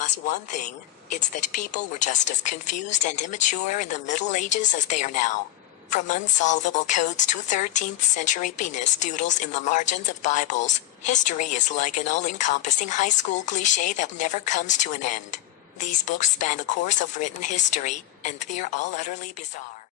us one thing, it's that people were just as confused and immature in the Middle Ages as they are now. From unsolvable codes to 13th century penis doodles in the margins of Bibles, history is like an all-encompassing high school cliche that never comes to an end. These books span the course of written history, and they're all utterly bizarre.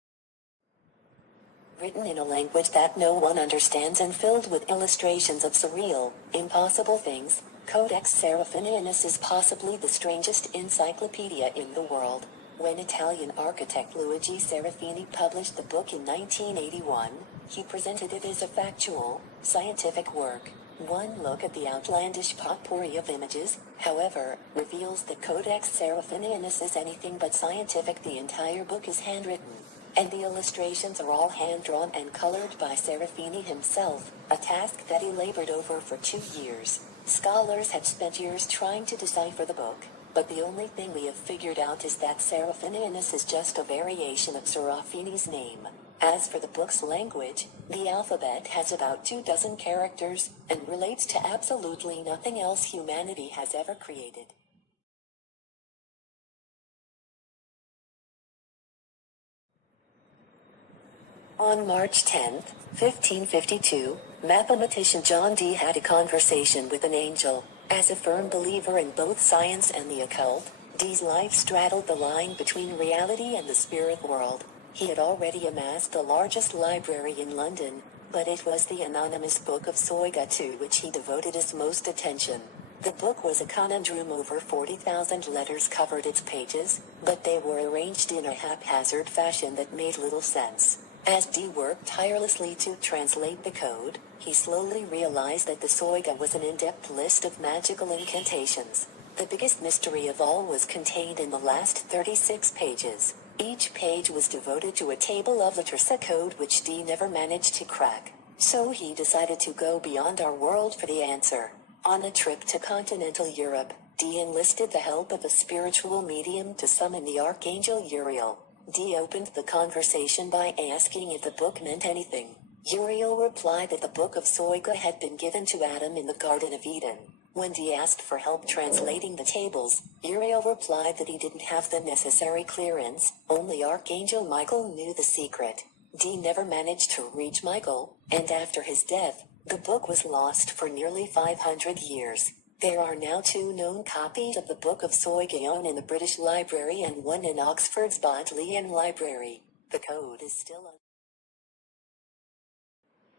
Written in a language that no one understands and filled with illustrations of surreal, impossible things, Codex Seraphinianus is possibly the strangest encyclopedia in the world. When Italian architect Luigi Serafini published the book in 1981, he presented it as a factual, scientific work. One look at the outlandish potpourri of images, however, reveals that Codex Seraphinianus is anything but scientific. The entire book is handwritten, and the illustrations are all hand-drawn and colored by Serafini himself, a task that he labored over for 2 years. Scholars have spent years trying to decipher the book, but the only thing we have figured out is that Seraphinianus is just a variation of Serafini's name. As for the book's language, the alphabet has about 24 characters, and relates to absolutely nothing else humanity has ever created. On March 10, 1552, mathematician John Dee had a conversation with an angel. As a firm believer in both science and the occult, Dee's life straddled the line between reality and the spirit world. He had already amassed the largest library in London, but it was the anonymous Book of Soyga to which he devoted his most attention. The book was a conundrum. Over 40,000 letters covered its pages, but they were arranged in a haphazard fashion that made little sense. As Dee worked tirelessly to translate the code, he slowly realized that the Soyga was an in-depth list of magical incantations. The biggest mystery of all was contained in the last 36 pages. Each page was devoted to a table of literacy code which Dee never managed to crack. So he decided to go beyond our world for the answer. On a trip to continental Europe, Dee enlisted the help of a spiritual medium to summon the Archangel Uriel. Dee opened the conversation by asking if the book meant anything. Uriel replied that the Book of Soyga had been given to Adam in the Garden of Eden. When Dee asked for help translating the tables, Uriel replied that he didn't have the necessary clearance. Only Archangel Michael knew the secret. Dee never managed to reach Michael, and after his death, the book was lost for nearly 500 years. There are now 2 known copies of the Book of Soyga in the British Library and one in Oxford's Bodleian Library. The code is still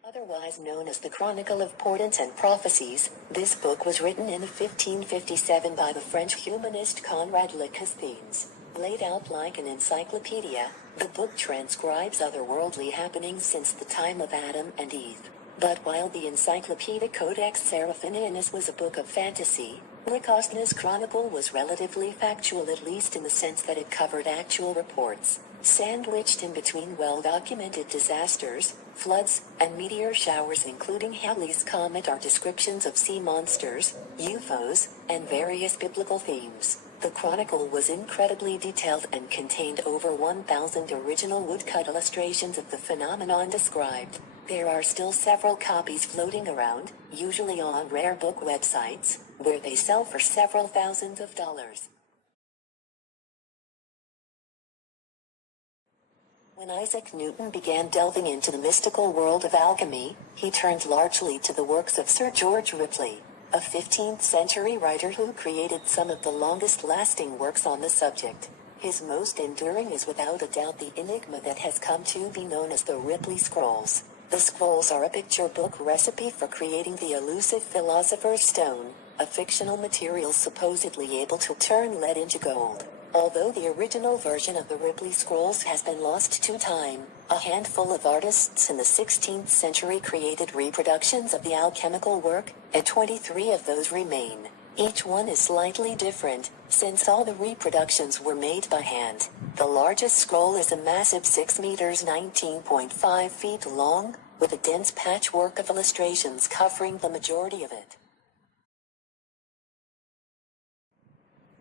otherwise known as the Chronicle of Portents and Prophecies. This book was written in 1557 by the French humanist Conrad Le Castaignes. Laid out like an encyclopedia, the book transcribes otherworldly happenings since the time of Adam and Eve. But while the encyclopedic Codex Seraphinianus was a book of fantasy, Le Castaignes' Chronicle was relatively factual, at least in the sense that it covered actual reports. Sandwiched in between well-documented disasters, floods, and meteor showers including Halley's Comet are descriptions of sea monsters, UFOs, and various biblical themes. The Chronicle was incredibly detailed and contained over 1,000 original woodcut illustrations of the phenomenon described. There are still several copies floating around, usually on rare book websites, where they sell for several thousands of dollars. When Isaac Newton began delving into the mystical world of alchemy, he turned largely to the works of Sir George Ripley, a 15th century writer who created some of the longest-lasting works on the subject. His most enduring is without a doubt the enigma that has come to be known as the Ripley Scrolls. The scrolls are a picture book recipe for creating the elusive Philosopher's Stone, a fictional material supposedly able to turn lead into gold. Although the original version of the Ripley Scrolls has been lost to time, a handful of artists in the 16th century created reproductions of the alchemical work, and 23 of those remain. Each one is slightly different, since all the reproductions were made by hand. The largest scroll is a massive 6 meters (19.5 feet) long, with a dense patchwork of illustrations covering the majority of it.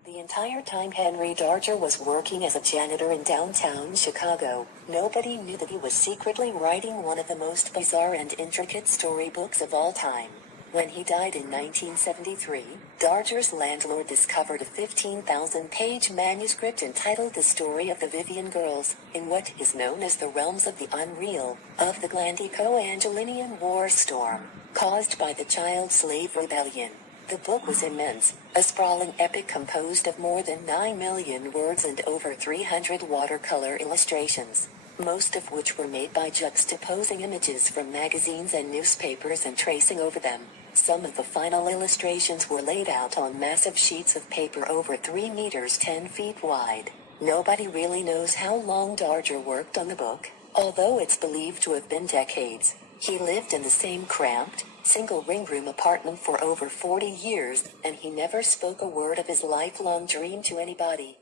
The entire time Henry Darger was working as a janitor in downtown Chicago, nobody knew that he was secretly writing one of the most bizarre and intricate storybooks of all time. When he died in 1973, Darger's landlord discovered a 15,000-page manuscript entitled The Story of the Vivian Girls, in what is known as the realms of the unreal, of the Glandico-Angelinian war storm, caused by the child slave rebellion. The book was immense, a sprawling epic composed of more than 9 million words and over 300 watercolor illustrations, most of which were made by juxtaposing images from magazines and newspapers and tracing over them. Some of the final illustrations were laid out on massive sheets of paper over 3 meters 10 feet wide. Nobody really knows how long Darger worked on the book, although it's believed to have been decades. He lived in the same cramped, single ring-room apartment for over 40 years, and he never spoke a word of his lifelong dream to anybody.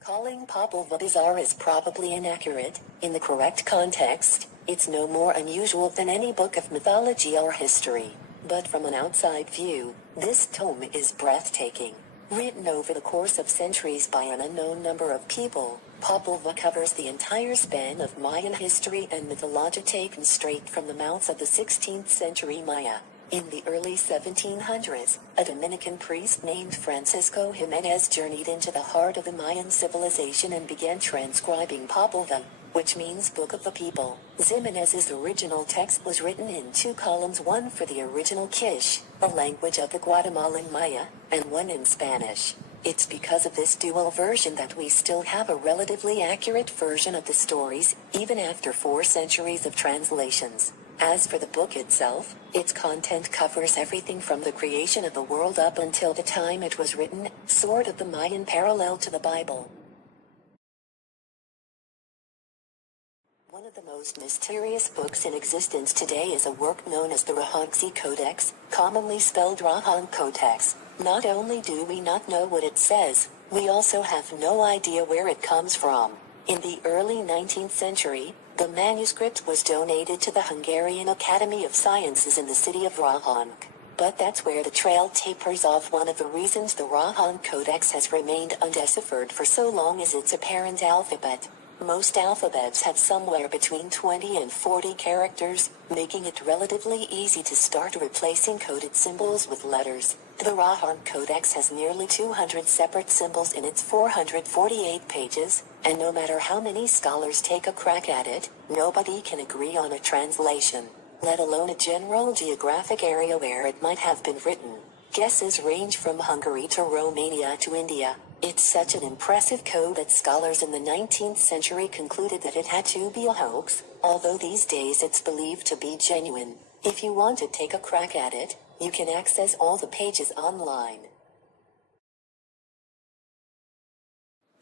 Calling Popova bizarre is probably inaccurate. In the correct context, it's no more unusual than any book of mythology or history. But from an outside view, this tome is breathtaking. Written over the course of centuries by an unknown number of people, Popova covers the entire span of Mayan history and mythology taken straight from the mouths of the 16th century Maya. In the early 1700s, a Dominican priest named Francisco Jimenez journeyed into the heart of the Mayan civilization and began transcribing Popova, which means Book of the People. Jimenez's original text was written in 2 columns, one for the original Quiche, a language of the Guatemalan Maya, and one in Spanish. It's because of this dual version that we still have a relatively accurate version of the stories, even after 4 centuries of translations. As for the book itself, its content covers everything from the creation of the world up until the time it was written, sort of the Mayan parallel to the Bible. One of the most mysterious books in existence today is a work known as the Rahagsi Codex, commonly spelled Rahan Codex. Not only do we not know what it says, we also have no idea where it comes from. In the early 19th century, the manuscript was donated to the Hungarian Academy of Sciences in the city of Rahank. But that's where the trail tapers off. One of the reasons the Rahan Codex has remained undeciphered for so long is its apparent alphabet. Most alphabets have somewhere between 20 and 40 characters, making it relatively easy to start replacing coded symbols with letters. The Rahan Codex has nearly 200 separate symbols in its 448 pages, and no matter how many scholars take a crack at it, nobody can agree on a translation, let alone a general geographic area where it might have been written. Guesses range from Hungary to Romania to India. It's such an impressive code that scholars in the 19th century concluded that it had to be a hoax, although these days it's believed to be genuine. If you want to take a crack at it, you can access all the pages online.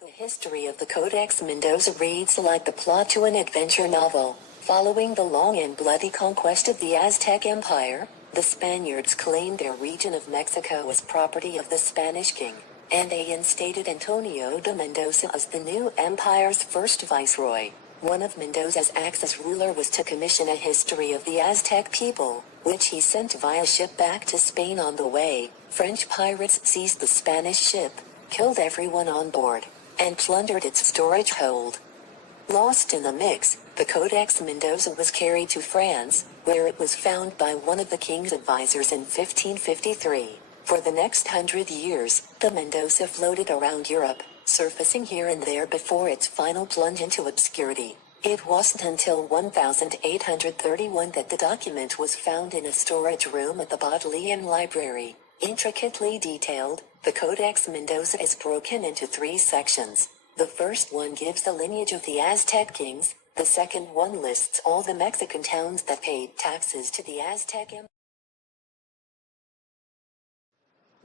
The history of the Codex Mendoza reads like the plot to an adventure novel. Following the long and bloody conquest of the Aztec Empire, the Spaniards claimed their region of Mexico as property of the Spanish king, and they instated Antonio de Mendoza as the new empire's first viceroy. One of Mendoza's acts as ruler was to commission a history of the Aztec people, which he sent via ship back to Spain. On the way, French pirates seized the Spanish ship, killed everyone on board, and plundered its storage hold. Lost in the mix, the Codex Mendoza was carried to France, where it was found by one of the king's advisors in 1553. For the next 100 years, the Mendoza floated around Europe, surfacing here and there before its final plunge into obscurity. It wasn't until 1831 that the document was found in a storage room at the Bodleian Library. Intricately detailed, the Codex Mendoza is broken into 3 sections. The first one gives the lineage of the Aztec kings, the second one lists all the Mexican towns that paid taxes to the Aztec Empire.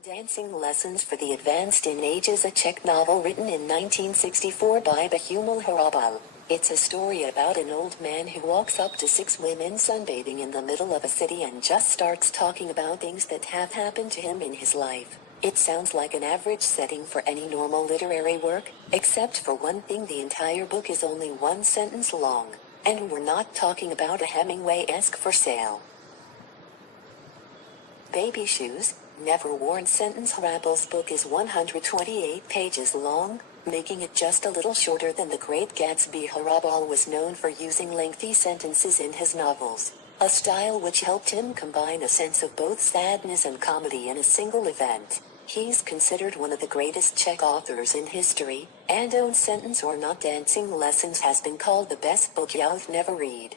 Dancing Lessons for the Advanced in Age is a Czech novel written in 1964 by Bohumil Hrabal. It's a story about an old man who walks up to 6 women sunbathing in the middle of a city and just starts talking about things that have happened to him in his life. It sounds like an average setting for any normal literary work, except for one thing: the entire book is only 1 sentence long. And we're not talking about a Hemingway-esque for sale. Baby Shoes, Never Worn Sentence. Hrabal's book is 128 pages long, making it just a little shorter than The Great Gatsby. Hrabal was known for using lengthy sentences in his novels. a style which helped him combine a sense of both sadness and comedy in a single event. He's considered one of the greatest Czech authors in history, and Own Sentence or Not Dancing Lessons has been called the best book you'll never read.